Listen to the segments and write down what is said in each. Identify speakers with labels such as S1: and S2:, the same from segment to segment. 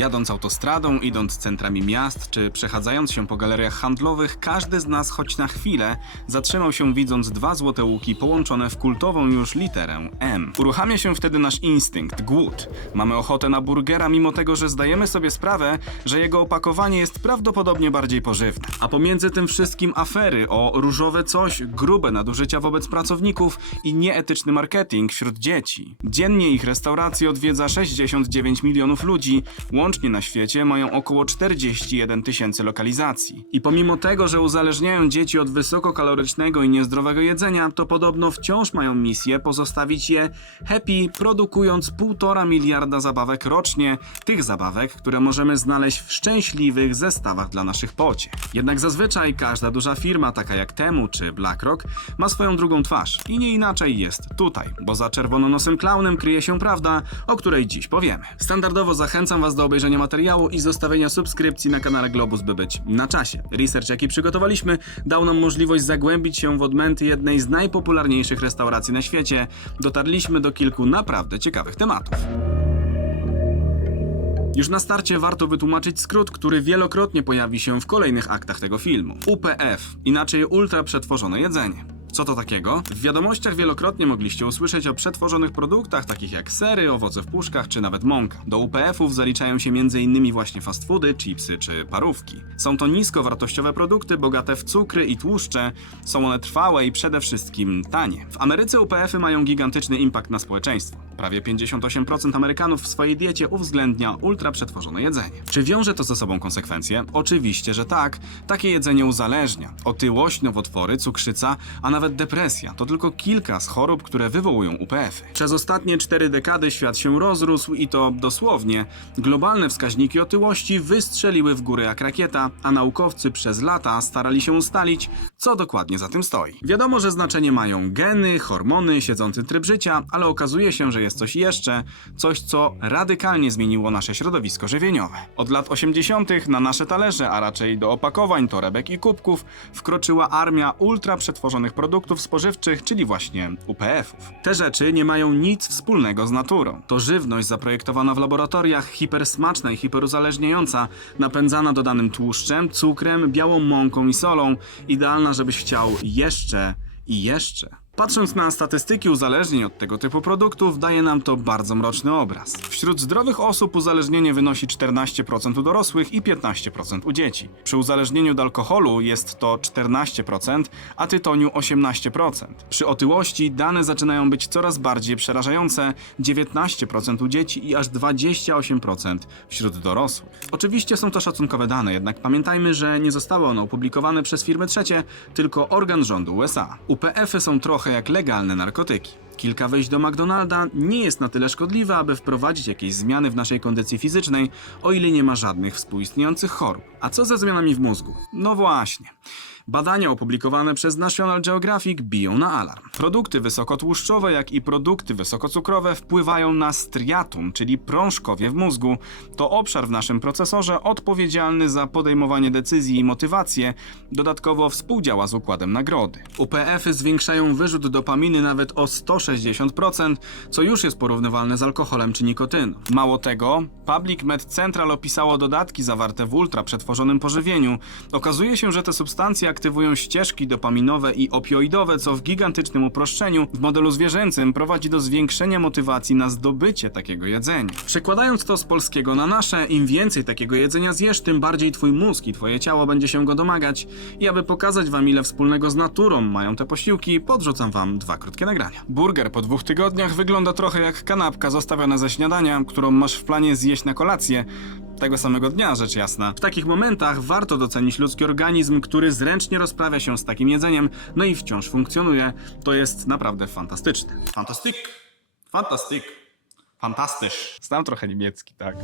S1: Jadąc autostradą, idąc centrami miast, czy przechadzając się po galeriach handlowych, każdy z nas choć na chwilę zatrzymał się widząc dwa złote łuki połączone w kultową już literę M. Uruchamia się wtedy nasz instynkt, głód. Mamy ochotę na burgera, mimo tego, że zdajemy sobie sprawę, że jego opakowanie jest prawdopodobnie bardziej pożywne. A pomiędzy tym wszystkim afery o różowe coś, grube nadużycia wobec pracowników i nieetyczny marketing wśród dzieci. Dziennie ich restauracje odwiedza 69 milionów ludzi, łącznie na świecie mają około 41 tysięcy lokalizacji. I pomimo tego, że uzależniają dzieci od wysokokalorycznego i niezdrowego jedzenia, to podobno wciąż mają misję pozostawić je happy, produkując 1,5 miliarda zabawek rocznie, tych zabawek, które możemy znaleźć w szczęśliwych zestawach dla naszych pociech. Jednak zazwyczaj każda duża firma, taka jak Temu czy BlackRock, ma swoją drugą twarz. I nie inaczej jest tutaj, bo za czerwononosym klaunem kryje się prawda, o której dziś powiemy. Standardowo zachęcam Was do obejrzenia materiału i zostawienia subskrypcji na kanale Globus, by być na czasie. Research, jaki przygotowaliśmy, dał nam możliwość zagłębić się w odmęty jednej z najpopularniejszych restauracji na świecie. Dotarliśmy do kilku naprawdę ciekawych tematów. Już na starcie warto wytłumaczyć skrót, który wielokrotnie pojawi się w kolejnych aktach tego filmu. UPF, inaczej ultra przetworzone jedzenie. Co to takiego? W wiadomościach wielokrotnie mogliście usłyszeć o przetworzonych produktach takich jak sery, owoce w puszkach czy nawet mąka. Do UPF-ów zaliczają się m.in. właśnie fast foody, chipsy czy parówki. Są to niskowartościowe produkty bogate w cukry i tłuszcze, są one trwałe i przede wszystkim tanie. W Ameryce UPF-y mają gigantyczny impact na społeczeństwo. Prawie 58% Amerykanów w swojej diecie uwzględnia ultra przetworzone jedzenie. Czy wiąże to ze sobą konsekwencje? Oczywiście, że tak. Takie jedzenie uzależnia. Otyłość, nowotwory, cukrzyca, a nawet depresja to tylko kilka z chorób, które wywołują UPF-y. Przez ostatnie cztery dekady świat się rozrósł i to dosłownie. Globalne wskaźniki otyłości wystrzeliły w górę jak rakieta, a naukowcy przez lata starali się ustalić, co dokładnie za tym stoi. Wiadomo, że znaczenie mają geny, hormony, siedzący tryb życia, ale okazuje się, że jest coś jeszcze, coś co radykalnie zmieniło nasze środowisko żywieniowe. Od lat 80. na nasze talerze, a raczej do opakowań, torebek i kubków, wkroczyła armia ultra przetworzonych produktów spożywczych, czyli właśnie UPF-ów. Te rzeczy nie mają nic wspólnego z naturą. To żywność zaprojektowana w laboratoriach, hipersmaczna i hiperuzależniająca, napędzana dodanym tłuszczem, cukrem, białą mąką i solą, idealna, żebyś chciał jeszcze i jeszcze. Patrząc na statystyki uzależnień od tego typu produktów, daje nam to bardzo mroczny obraz. Wśród zdrowych osób uzależnienie wynosi 14% u dorosłych i 15% u dzieci. Przy uzależnieniu od alkoholu jest to 14%, a tytoniu 18%. Przy otyłości dane zaczynają być coraz bardziej przerażające 19% u dzieci i aż 28% wśród dorosłych. Oczywiście są to szacunkowe dane, jednak pamiętajmy, że nie zostały one opublikowane przez firmy trzecie, tylko organ rządu USA. UPF-y są trochę jak legalne narkotyki. Kilka wejść do McDonalda nie jest na tyle szkodliwe, aby wprowadzić jakieś zmiany w naszej kondycji fizycznej, o ile nie ma żadnych współistniejących chorób. A co ze zmianami w mózgu? No właśnie. Badania opublikowane przez National Geographic biją na alarm. Produkty wysokotłuszczowe, jak i produkty wysokocukrowe wpływają na striatum, czyli prążkowie w mózgu. To obszar w naszym procesorze odpowiedzialny za podejmowanie decyzji i motywację, dodatkowo współdziała z układem nagrody. UPF-y zwiększają wyrzut dopaminy nawet o 160%, co już jest porównywalne z alkoholem czy nikotyną. Mało tego, Public Med Central opisało dodatki zawarte w ultra przetworzonym pożywieniu. Okazuje się, że te substancje aktywują ścieżki dopaminowe i opioidowe, co w gigantycznym uproszczeniu w modelu zwierzęcym prowadzi do zwiększenia motywacji na zdobycie takiego jedzenia. Przekładając to z polskiego na nasze, im więcej takiego jedzenia zjesz, tym bardziej twój mózg i twoje ciało będzie się go domagać. I aby pokazać wam ile wspólnego z naturą mają te posiłki, podrzucam wam dwa krótkie nagrania. Burger po dwóch tygodniach wygląda trochę jak kanapka zostawiona ze śniadania, którą masz w planie zjeść na kolację. Tego samego dnia, rzecz jasna. W takich momentach warto docenić ludzki organizm, który zręcznie rozprawia się z takim jedzeniem, no i wciąż funkcjonuje. To jest naprawdę fantastyczne. Fantastyk! Fantastyk! Fantastysz! Znam trochę niemiecki, tak.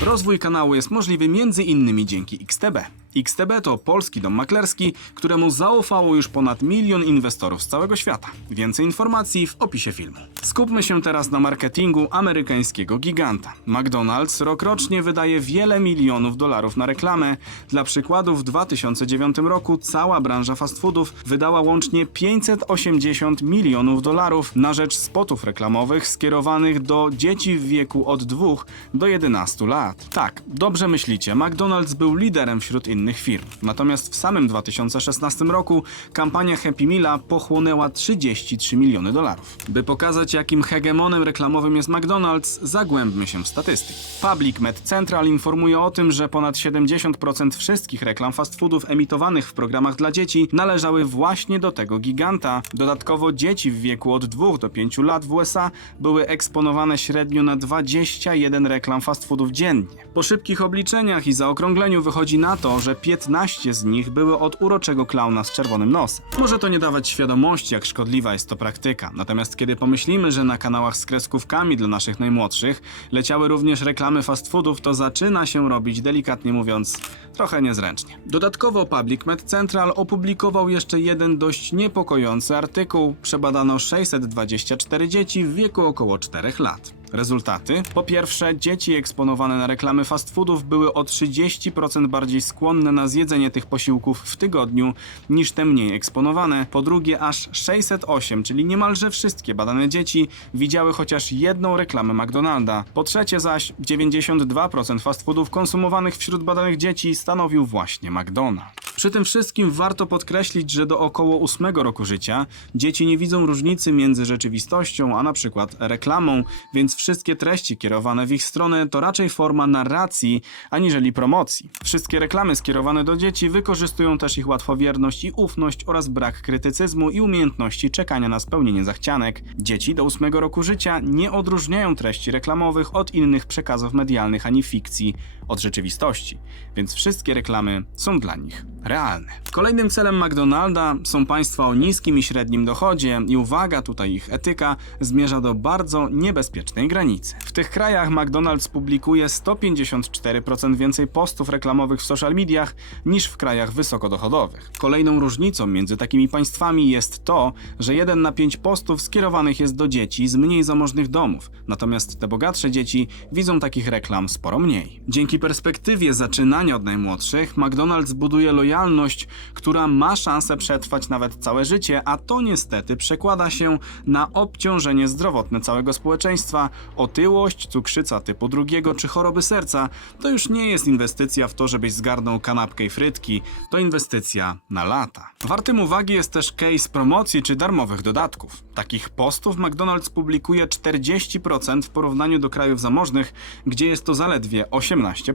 S1: Rozwój kanału jest możliwy między innymi dzięki XTB. XTB to polski dom maklerski, któremu zaufało już ponad milion inwestorów z całego świata. Więcej informacji w opisie filmu. Skupmy się teraz na marketingu amerykańskiego giganta. McDonald's rokrocznie wydaje wiele milionów dolarów na reklamę. Dla przykładu w 2009 roku cała branża fast foodów wydała łącznie 580 milionów dolarów na rzecz spotów reklamowych skierowanych do dzieci w wieku od 2 do 11 lat. Tak, dobrze myślicie, McDonald's był liderem wśród innych firm. Natomiast w samym 2016 roku kampania Happy Meala pochłonęła 33 miliony dolarów. By pokazać jakim hegemonem reklamowym jest McDonald's, zagłębmy się w statystyki. Public Med Central informuje o tym, że ponad 70% wszystkich reklam fast foodów emitowanych w programach dla dzieci należały właśnie do tego giganta. Dodatkowo dzieci w wieku od 2 do 5 lat w USA były eksponowane średnio na 21 reklam fast foodów dziennie. Po szybkich obliczeniach i zaokrągleniu wychodzi na to, że 15 z nich były od uroczego klauna z czerwonym nosem. Może to nie dawać świadomości, jak szkodliwa jest to praktyka. Natomiast kiedy pomyślimy, że na kanałach z kreskówkami dla naszych najmłodszych leciały również reklamy fast foodów, to zaczyna się robić, delikatnie mówiąc, trochę niezręcznie. Dodatkowo Public Med Central opublikował jeszcze jeden dość niepokojący artykuł. Przebadano 624 dzieci w wieku około 4 lat. Rezultaty? Po pierwsze, dzieci eksponowane na reklamy fast foodów były o 30% bardziej skłonne na zjedzenie tych posiłków w tygodniu niż te mniej eksponowane. Po drugie, aż 608, czyli niemalże wszystkie badane dzieci, widziały chociaż jedną reklamę McDonalda. Po trzecie zaś, 92% fast foodów konsumowanych wśród badanych dzieci stanowił właśnie McDonald's. Przy tym wszystkim warto podkreślić, że do około 8 roku życia dzieci nie widzą różnicy między rzeczywistością a na przykład reklamą, więc wszystkie treści kierowane w ich stronę to raczej forma narracji aniżeli promocji. Wszystkie reklamy skierowane do dzieci wykorzystują też ich łatwowierność i ufność oraz brak krytycyzmu i umiejętności czekania na spełnienie zachcianek. Dzieci do 8 roku życia nie odróżniają treści reklamowych od innych przekazów medialnych ani fikcji od rzeczywistości, więc wszystkie reklamy są dla nich realne. Kolejnym celem McDonalda są państwa o niskim i średnim dochodzie i uwaga, tutaj ich etyka zmierza do bardzo niebezpiecznej granicy. W tych krajach McDonald's publikuje 154% więcej postów reklamowych w social mediach niż w krajach wysokodochodowych. Kolejną różnicą między takimi państwami jest to, że 1 na 5 postów skierowanych jest do dzieci z mniej zamożnych domów, natomiast te bogatsze dzieci widzą takich reklam sporo mniej. Dzięki perspektywie zaczynania od najmłodszych, McDonald's buduje lojalność, która ma szansę przetrwać nawet całe życie, a to niestety przekłada się na obciążenie zdrowotne całego społeczeństwa, otyłość, cukrzyca typu drugiego czy choroby serca. To już nie jest inwestycja w to, żebyś zgarnął kanapkę i frytki, to inwestycja na lata. Wartym uwagi jest też case promocji czy darmowych dodatków. Takich postów McDonald's publikuje 40% w porównaniu do krajów zamożnych, gdzie jest to zaledwie 18%.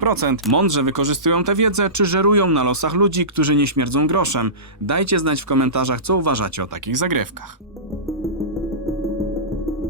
S1: Mądrze wykorzystują tę wiedzę, czy żerują na losach ludzi, którzy nie śmierdzą groszem. Dajcie znać w komentarzach, co uważacie o takich zagrywkach.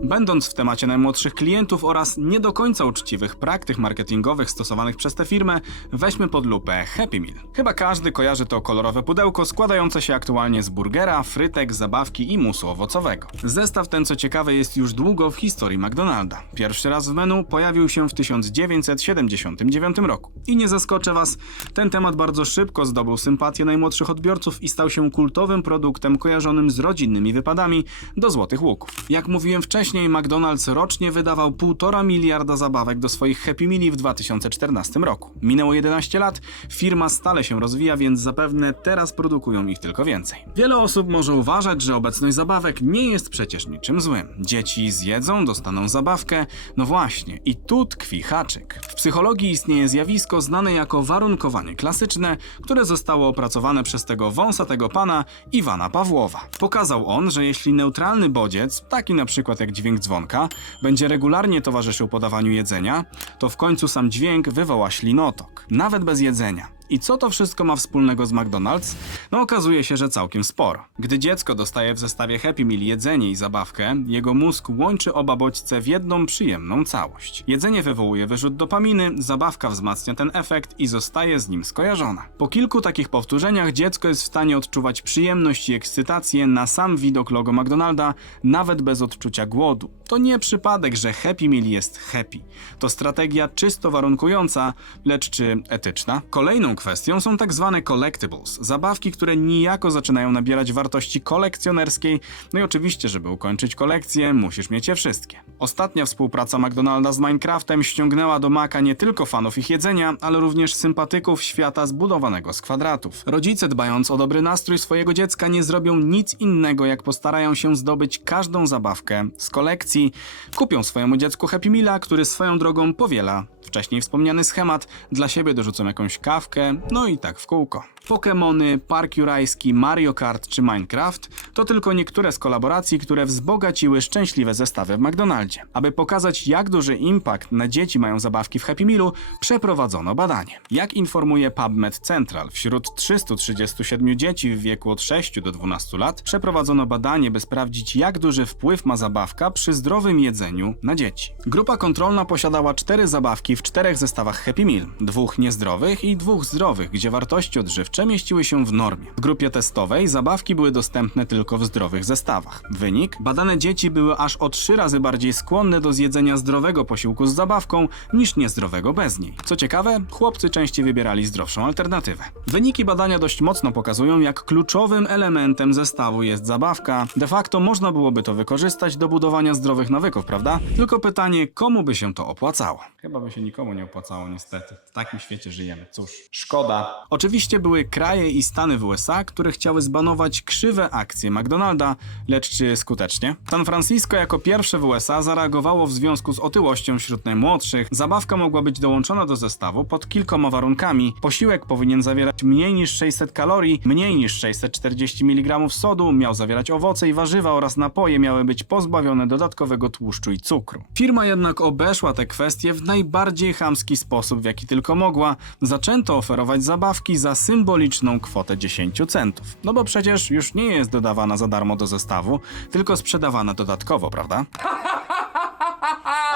S1: Będąc w temacie najmłodszych klientów oraz nie do końca uczciwych praktyk marketingowych stosowanych przez tę firmę, weźmy pod lupę Happy Meal. Chyba każdy kojarzy to kolorowe pudełko składające się aktualnie z burgera, frytek, zabawki i musu owocowego. Zestaw ten co ciekawe jest już długo w historii McDonalda. Pierwszy raz w menu pojawił się w 1979 roku. I nie zaskoczę was, ten temat bardzo szybko zdobył sympatię najmłodszych odbiorców i stał się kultowym produktem kojarzonym z rodzinnymi wypadami do złotych łuków. Jak mówiłem wcześniej, McDonald's rocznie wydawał 1,5 miliarda zabawek do swoich Happy Meali w 2014 roku. Minęło 11 lat, firma stale się rozwija, więc zapewne teraz produkują ich tylko więcej. Wiele osób może uważać, że obecność zabawek nie jest przecież niczym złym. Dzieci zjedzą, dostaną zabawkę, no właśnie, i tu tkwi haczyk. W psychologii istnieje zjawisko znane jako warunkowanie klasyczne, które zostało opracowane przez tego wąsatego pana Iwana Pawłowa. Pokazał on, że jeśli neutralny bodziec, taki na przykład jak dźwięk dzwonka, będzie regularnie towarzyszył podawaniu jedzenia, to w końcu sam dźwięk wywoła ślinotok, nawet bez jedzenia. I co to wszystko ma wspólnego z McDonald's? No okazuje się, że całkiem sporo. Gdy dziecko dostaje w zestawie Happy Meal jedzenie i zabawkę, jego mózg łączy oba bodźce w jedną przyjemną całość. Jedzenie wywołuje wyrzut dopaminy, zabawka wzmacnia ten efekt i zostaje z nim skojarzona. Po kilku takich powtórzeniach dziecko jest w stanie odczuwać przyjemność i ekscytację na sam widok logo McDonalda, nawet bez odczucia głodu. To nie przypadek, że Happy Meal jest happy. To strategia czysto warunkująca, lecz czy etyczna? Kolejną kwestią są tak zwane collectibles, zabawki, które niejako zaczynają nabierać wartości kolekcjonerskiej, no i oczywiście, żeby ukończyć kolekcję, musisz mieć je wszystkie. Ostatnia współpraca McDonalda z Minecraftem ściągnęła do Maka nie tylko fanów ich jedzenia, ale również sympatyków świata zbudowanego z kwadratów. Rodzice, dbając o dobry nastrój swojego dziecka, nie zrobią nic innego, jak postarają się zdobyć każdą zabawkę z kolekcji, kupią swojemu dziecku Happy Meala, który swoją drogą powiela wcześniej wspomniany schemat, dla siebie dorzucą jakąś kawkę, no i tak w kółko. Pokémony, Park Jurajski, Mario Kart czy Minecraft to tylko niektóre z kolaboracji, które wzbogaciły szczęśliwe zestawy w McDonaldzie. Aby pokazać, jak duży impact na dzieci mają zabawki w Happy Mealu, przeprowadzono badanie. Jak informuje PubMed Central, wśród 337 dzieci w wieku od 6 do 12 lat przeprowadzono badanie, by sprawdzić, jak duży wpływ ma zabawka przy zdrowym jedzeniu na dzieci. Grupa kontrolna posiadała cztery zabawki w czterech zestawach Happy Meal, dwóch niezdrowych i dwóch zdrowych, gdzie wartości odżywcze mieściły się w normie. W grupie testowej zabawki były dostępne tylko w zdrowych zestawach. Wynik? Badane dzieci były aż o trzy razy bardziej skłonne do zjedzenia zdrowego posiłku z zabawką niż niezdrowego bez niej. Co ciekawe, chłopcy częściej wybierali zdrowszą alternatywę. Wyniki badania dość mocno pokazują, jak kluczowym elementem zestawu jest zabawka. De facto można byłoby to wykorzystać do budowania zdrowych nawyków, prawda? Tylko pytanie, komu by się to opłacało? Chyba by się nikomu nie opłacało, niestety. W takim świecie żyjemy. Cóż, szkoda. Oczywiście były kraje i stany w USA, które chciały zbanować krzywe akcje McDonalda, lecz czy skutecznie? San Francisco jako pierwsze w USA zareagowało w związku z otyłością wśród najmłodszych. Zabawka mogła być dołączona do zestawu pod kilkoma warunkami. Posiłek powinien zawierać mniej niż 600 kalorii, mniej niż 640 mg sodu, miał zawierać owoce i warzywa oraz napoje miały być pozbawione dodatkowego tłuszczu i cukru. Firma jednak obeszła te kwestie w najbardziej chamski sposób, w jaki tylko mogła. Zaczęto oferować zabawki za symboliczną kwotę 10 centów. No bo przecież już nie jest dodawana za darmo do zestawu, tylko sprzedawana dodatkowo, prawda?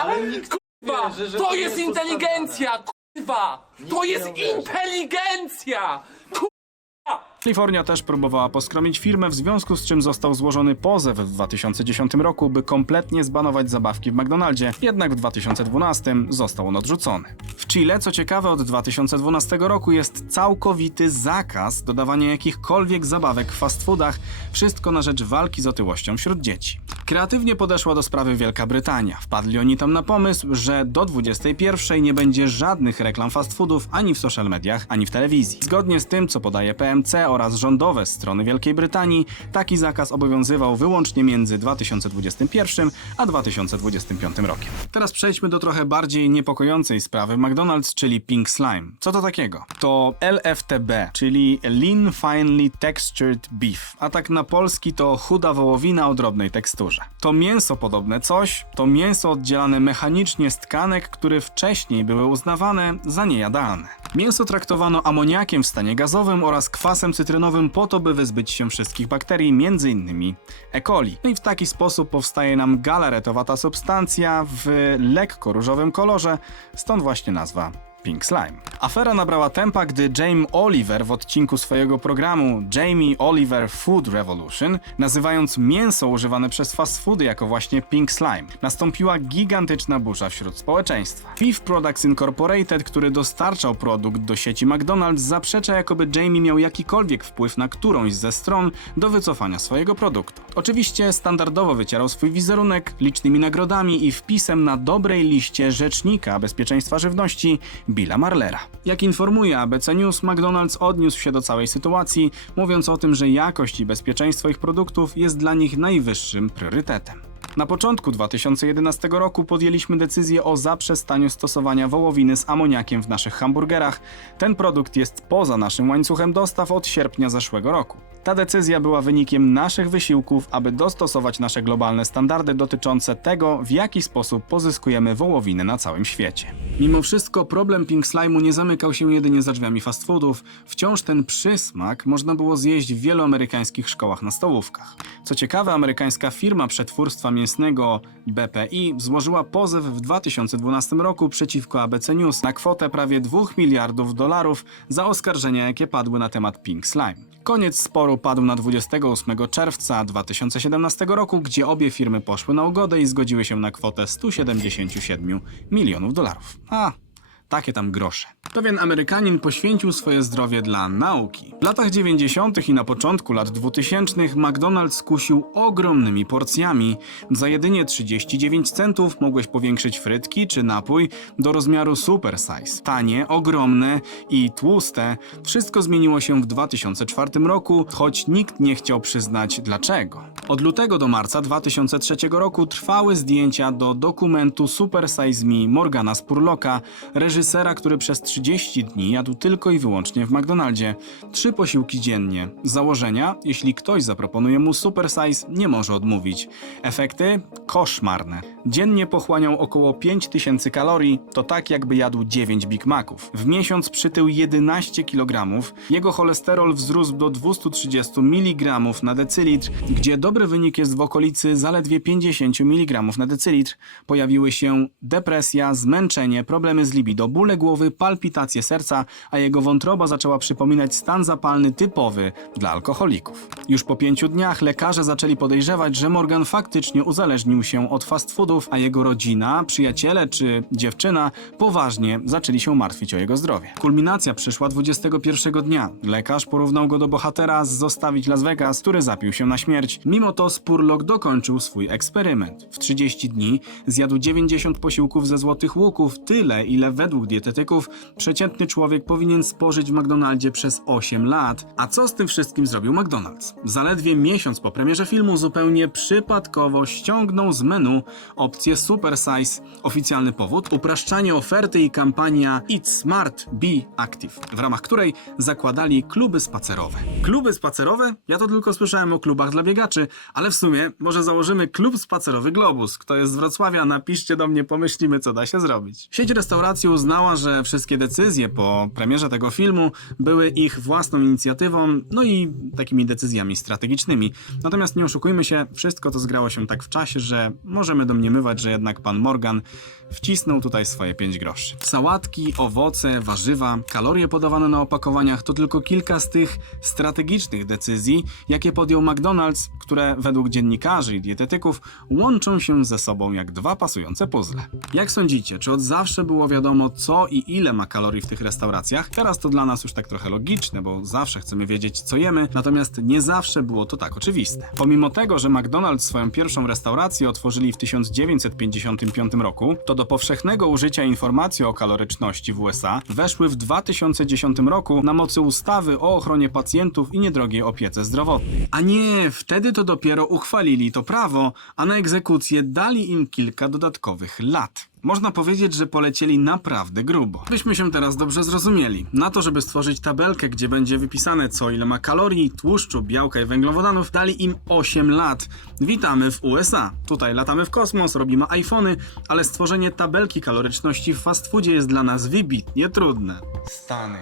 S2: Ale nikt
S3: Kurwa,
S2: wierzy, że
S3: to
S2: to
S3: jest
S2: jest
S3: inteligencja, kurwa! To jest inteligencja!
S1: Kalifornia też próbowała poskromić firmę, w związku z czym został złożony pozew w 2010 roku, by kompletnie zbanować zabawki w McDonaldzie, jednak w 2012 został on odrzucony. W Chile, co ciekawe, od 2012 roku jest całkowity zakaz dodawania jakichkolwiek zabawek w fast foodach, wszystko na rzecz walki z otyłością wśród dzieci. Kreatywnie podeszła do sprawy Wielka Brytania. Wpadli oni tam na pomysł, że do 21 nie będzie żadnych reklam fast foodów ani w social mediach, ani w telewizji. Zgodnie z tym, co podaje PMC oraz rządowe strony Wielkiej Brytanii, taki zakaz obowiązywał wyłącznie między 2021 a 2025 rokiem. Teraz przejdźmy do trochę bardziej niepokojącej sprawy McDonald's, czyli Pink Slime. Co to takiego? To LFTB, czyli Lean Finely Textured Beef, a tak na polski to chuda wołowina o drobnej teksturze. To mięso podobne coś, to mięso oddzielane mechanicznie z tkanek, które wcześniej były uznawane za niejadalne. Mięso traktowano amoniakiem w stanie gazowym oraz kwasem cytrynowym po to, by wyzbyć się wszystkich bakterii, m.in. E. coli. No i w taki sposób powstaje nam galaretowata substancja w lekko różowym kolorze, stąd właśnie nazwa Pink Slime. Afera nabrała tempa, gdy Jamie Oliver w odcinku swojego programu Jamie Oliver Food Revolution, nazywając mięso używane przez fast foody jako właśnie Pink Slime, nastąpiła gigantyczna burza wśród społeczeństwa. Beef Products Incorporated, który dostarczał produkt do sieci McDonald's, zaprzecza jakoby Jamie miał jakikolwiek wpływ na którąś ze stron do wycofania swojego produktu. Oczywiście standardowo wycierał swój wizerunek licznymi nagrodami i wpisem na dobrej liście rzecznika bezpieczeństwa żywności Billa Marlera. Jak informuje ABC News, McDonald's odniósł się do całej sytuacji, mówiąc o tym, że jakość i bezpieczeństwo ich produktów jest dla nich najwyższym priorytetem. Na początku 2011 roku podjęliśmy decyzję o zaprzestaniu stosowania wołowiny z amoniakiem w naszych hamburgerach. Ten produkt jest poza naszym łańcuchem dostaw od sierpnia zeszłego roku. Ta decyzja była wynikiem naszych wysiłków, aby dostosować nasze globalne standardy dotyczące tego, w jaki sposób pozyskujemy wołowinę na całym świecie. Mimo wszystko problem Pink Slime'u nie zamykał się jedynie za drzwiami fast foodów. Wciąż ten przysmak można było zjeść w wielu amerykańskich szkołach na stołówkach. Co ciekawe, amerykańska firma przetwórstwa mięsnego BPI złożyła pozew w 2012 roku przeciwko ABC News na kwotę prawie 2 miliardów dolarów za oskarżenia, jakie padły na temat Pink Slime. Koniec sporu padł na 28 czerwca 2017 roku, gdzie obie firmy poszły na ugodę i zgodziły się na kwotę 177 milionów dolarów. A, takie tam grosze. Pewien Amerykanin poświęcił swoje zdrowie dla nauki. W latach 90. i na początku lat 2000 McDonald's skusił ogromnymi porcjami. Za jedynie 39 centów mogłeś powiększyć frytki czy napój do rozmiaru super size. Tanie, ogromne i tłuste. Wszystko zmieniło się w 2004 roku, choć nikt nie chciał przyznać dlaczego. Od lutego do marca 2003 roku trwały zdjęcia do dokumentu Super Size Me Morgana Spurlocka, reżysera, który przez 30 dni jadł tylko i wyłącznie w McDonaldzie. Trzy posiłki dziennie. Założenia, jeśli ktoś zaproponuje mu Super Size, nie może odmówić. Efekty? Koszmarne. Dziennie pochłaniał około 5000 kalorii, to tak jakby jadł 9 Big Maców. W miesiąc przytył 11 kg, jego cholesterol wzrósł do 230 mg na decylitr, gdzie dobry wynik jest w okolicy zaledwie 50 mg na decylitr. Pojawiły się depresja, zmęczenie, problemy z libido, bóle głowy, palpitacje serca, a jego wątroba zaczęła przypominać stan zapalny typowy dla alkoholików. Już po pięciu dniach lekarze zaczęli podejrzewać, że Morgan faktycznie uzależnił się od fast foodów, a jego rodzina, przyjaciele czy dziewczyna poważnie zaczęli się martwić o jego zdrowie. Kulminacja przyszła 21 dnia. Lekarz porównał go do bohatera z Zostawić Las Vegas, który zapił się na śmierć. Mimo to Spurlock dokończył swój eksperyment. W 30 dni zjadł 90 posiłków ze złotych łuków, tyle ile według dietetyków przeciętny człowiek powinien spożyć w McDonaldzie przez 8 lat. A co z tym wszystkim zrobił McDonald's? Zaledwie miesiąc po premierze filmu zupełnie przypadkowo ściągnął z menu opcję Super Size. Oficjalny powód? Upraszczanie oferty i kampania Eat Smart, Be Active, w ramach której zakładali kluby spacerowe. Kluby spacerowe? Ja to tylko słyszałem o klubach dla biegaczy, ale w sumie może założymy klub spacerowy Globus. Kto jest z Wrocławia, napiszcie do mnie, pomyślimy co da się zrobić. Sieć restauracji uznała, że wszystkie decyzje po premierze tego filmu były ich własną inicjatywą, no i takimi decyzjami strategicznymi. Natomiast nie oszukujmy się, wszystko to zgrało się tak w czasie, że możemy domniemywać, że jednak pan Morgan wcisnął tutaj swoje 5 groszy. Sałatki, owoce, warzywa, kalorie podawane na opakowaniach to tylko kilka z tych strategicznych decyzji, jakie podjął McDonald's, które według dziennikarzy i dietetyków łączą się ze sobą jak dwa pasujące puzzle. Jak sądzicie, czy od zawsze było wiadomo co i ile ma kalorii w tych restauracjach? Teraz to dla nas już tak trochę logiczne, bo zawsze chcemy wiedzieć co jemy, natomiast nie zawsze było to tak oczywiste. Pomimo tego, że McDonald's swoją pierwszą restaurację otworzyli w 1955 roku, to do powszechnego użycia informacji o kaloryczności w USA weszły w 2010 roku na mocy ustawy o ochronie pacjentów i niedrogiej opiece zdrowotnej. A nie, wtedy to dopiero uchwalili to prawo, a na egzekucję dali im kilka dodatkowych lat. Można powiedzieć, że polecieli naprawdę grubo. Byśmy się teraz dobrze zrozumieli. Na to, żeby stworzyć tabelkę, gdzie będzie wypisane co ile ma kalorii, tłuszczu, białka i węglowodanów, dali im 8 lat. Witamy w USA. Tutaj latamy w kosmos, robimy iPhony, ale stworzenie tabelki kaloryczności w fast foodzie jest dla nas wybitnie trudne. Stany.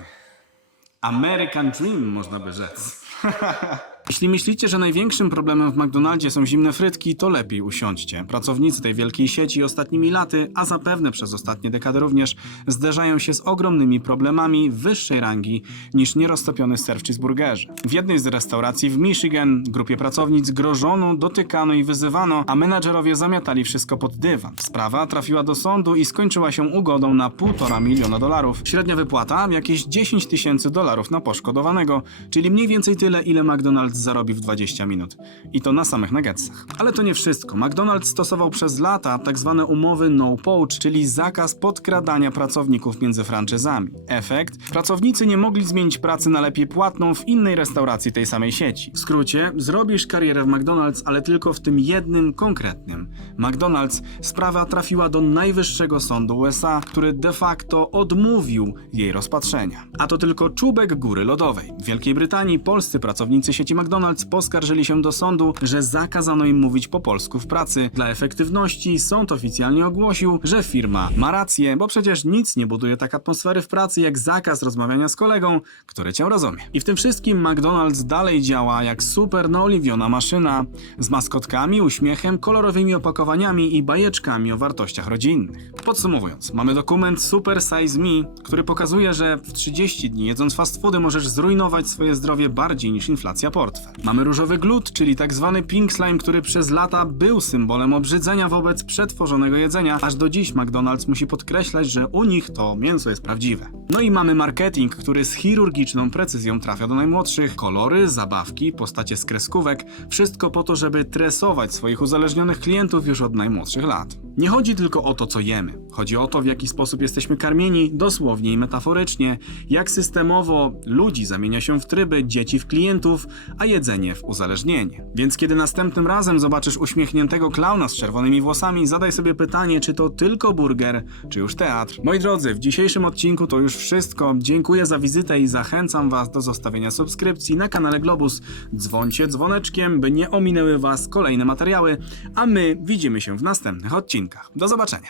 S1: American Dream, można by rzec. Jeśli myślicie, że największym problemem w McDonaldzie są zimne frytki, to lepiej usiądźcie. Pracownicy tej wielkiej sieci ostatnimi laty, a zapewne przez ostatnie dekady również, zderzają się z ogromnymi problemami wyższej rangi niż nieroztopiony ser w cheeseburgerze. W jednej z restauracji w Michigan grupie pracownic grożono, dotykano i wyzywano, a menadżerowie zamiatali wszystko pod dywan. Sprawa trafiła do sądu i skończyła się ugodą na 1,5 miliona dolarów. Średnia wypłata jakieś 10 tysięcy dolarów na poszkodowanego, czyli mniej więcej tyle, ile McDonald's zarobi w 20 minut. I to na samych nuggetsach. Ale to nie wszystko. McDonald's stosował przez lata tak zwane umowy no poach, czyli zakaz podkradania pracowników między franczyzami. Efekt? Pracownicy nie mogli zmienić pracy na lepiej płatną w innej restauracji tej samej sieci. W skrócie, zrobisz karierę w McDonald's, ale tylko w tym jednym konkretnym. McDonald's sprawa trafiła do najwyższego sądu USA, który de facto odmówił jej rozpatrzenia. A to tylko czubek góry lodowej. W Wielkiej Brytanii polscy pracownicy sieci McDonald's poskarżyli się do sądu, że zakazano im mówić po polsku w pracy. Dla efektywności sąd oficjalnie ogłosił, że firma ma rację, bo przecież nic nie buduje tak atmosfery w pracy jak zakaz rozmawiania z kolegą, który cię rozumie. I w tym wszystkim McDonald's dalej działa jak super naoliwiona maszyna z maskotkami, uśmiechem, kolorowymi opakowaniami i bajeczkami o wartościach rodzinnych. Podsumowując, mamy dokument Super Size Me, który pokazuje, że w 30 dni jedząc fast foody możesz zrujnować swoje zdrowie bardziej niż inflacja porcji. Mamy różowy glut, czyli tak zwany pink slime, który przez lata był symbolem obrzydzenia wobec przetworzonego jedzenia, aż do dziś McDonald's musi podkreślać, że u nich to mięso jest prawdziwe. No i mamy marketing, który z chirurgiczną precyzją trafia do najmłodszych. Kolory, zabawki, postacie z kreskówek, wszystko po to, żeby tresować swoich uzależnionych klientów już od najmłodszych lat. Nie chodzi tylko o to, co jemy. Chodzi o to, w jaki sposób jesteśmy karmieni, dosłownie i metaforycznie, jak systemowo ludzi zamienia się w tryby, dzieci w klientów, a jedzenie w uzależnienie. Więc kiedy następnym razem zobaczysz uśmiechniętego klauna z czerwonymi włosami, zadaj sobie pytanie, czy to tylko burger, czy już teatr. Moi drodzy, w dzisiejszym odcinku to już wszystko. Dziękuję za wizytę i zachęcam Was do zostawienia subskrypcji na kanale Globus. Dzwońcie dzwoneczkiem, by nie ominęły Was kolejne materiały, a my widzimy się w następnych odcinkach. Do zobaczenia.